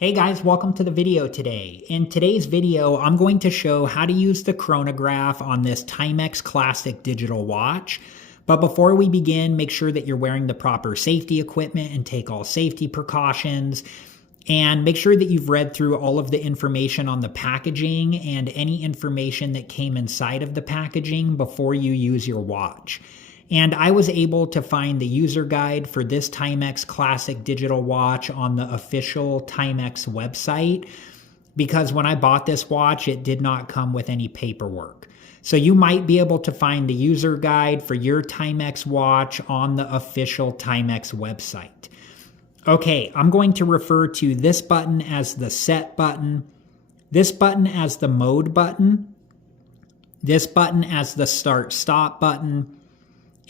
Hey guys, welcome to the video today. In today's video, I'm going to show how to use the chronograph on this Timex Classic digital watch. But before we begin, make sure that you're wearing the proper safety equipment and take all safety precautions. And make sure that you've read through all of the information on the packaging and any information that came inside of the packaging before you use your watch. And I was able to find the user guide for this Timex Classic digital watch on the official Timex website, because when I bought this watch, it did not come with any paperwork. So you might be able to find the user guide for your Timex watch on the official Timex website. Okay, I'm going to refer to this button as the set button, this button as the mode button, this button as the start stop button,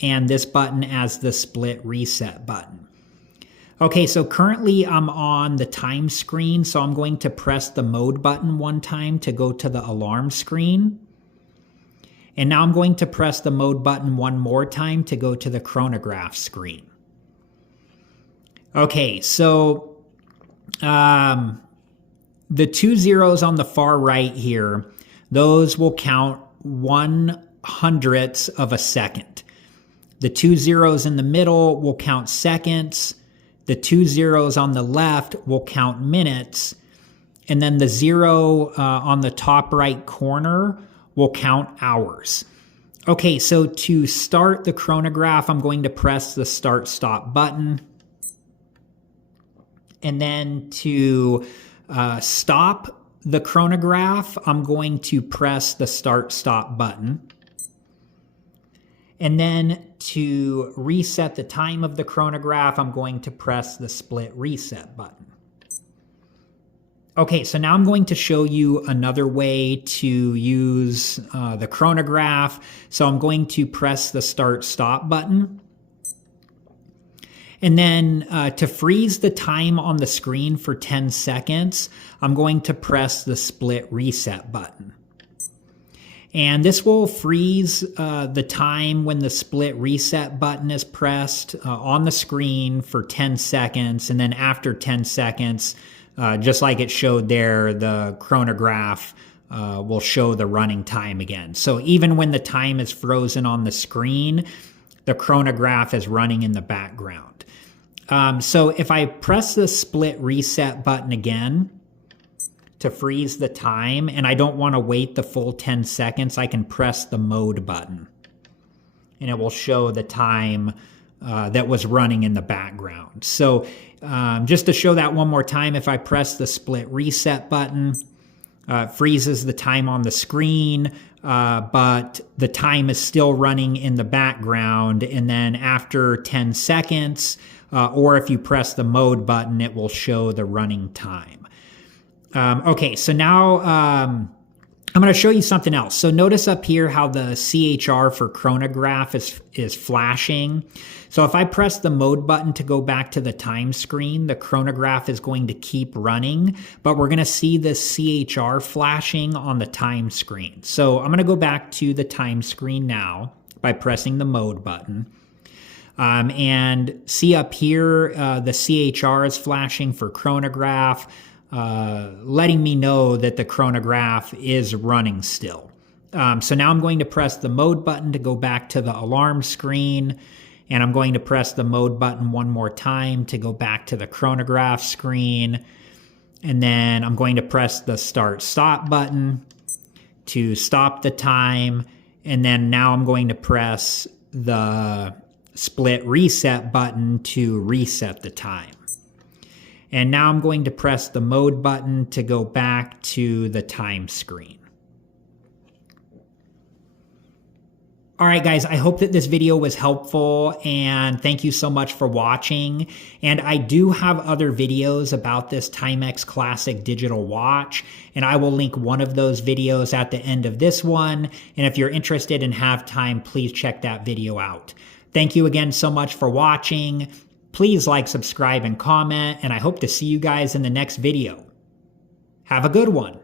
and this button as the split reset button. Okay, so currently I'm on the time screen, so I'm going to press the mode button one time to go to the alarm screen. And now I'm going to press the mode button one more time to go to the chronograph screen. Okay, so the 2 zeros on the far right here, those will count 1/100ths of a second. The 2 zeros in the middle will count seconds. The 2 zeros on the left will count minutes. And then the 0 on the top right corner will count hours. Okay, so to start the chronograph, I'm going to press the start stop button. And then to stop the chronograph, I'm going to press the start stop button. And then to reset the time of the chronograph, I'm going to press the split reset button. Okay, so now I'm going to show you another way to use the chronograph. So I'm going to press the start stop button. And then to freeze the time on the screen for 10 seconds, I'm going to press the split reset button. And this will freeze the time when the split reset button is pressed on the screen for 10 seconds. And then after 10 seconds, just like it showed there, the chronograph will show the running time again. So even when the time is frozen on the screen, the chronograph is running in the background. So if I press the split reset button again, to freeze the time, and I don't want to wait the full 10 seconds, I can press the mode button. And it will show the time that was running in the background. So just to show that one more time, if I press the split reset button, it freezes the time on the screen, but the time is still running in the background. And then after 10 seconds, or if you press the mode button, it will show the running time. Okay, so now I'm going to show you something else. So notice up here how the CHR for chronograph is flashing. So if I press the mode button to go back to the time screen, the chronograph is going to keep running, but we're going to see the CHR flashing on the time screen. So I'm going to go back to the time screen now by pressing the mode button. And see up here, the CHR is flashing for chronograph, letting me know that the chronograph is running still. So now I'm going to press the mode button to go back to the alarm screen, and I'm going to press the mode button one more time to go back to the chronograph screen, and then I'm going to press the start stop button to stop the time, and then now I'm going to press the split reset button to reset the time. And now I'm going to press the mode button to go back to the time screen. All right, guys, I hope that this video was helpful, and thank you so much for watching. And I do have other videos about this Timex Classic digital watch, and I will link one of those videos at the end of this one. And if you're interested and have time, please check that video out. Thank you again so much for watching. Please like, subscribe, and comment, and I hope to see you guys in the next video. Have a good one.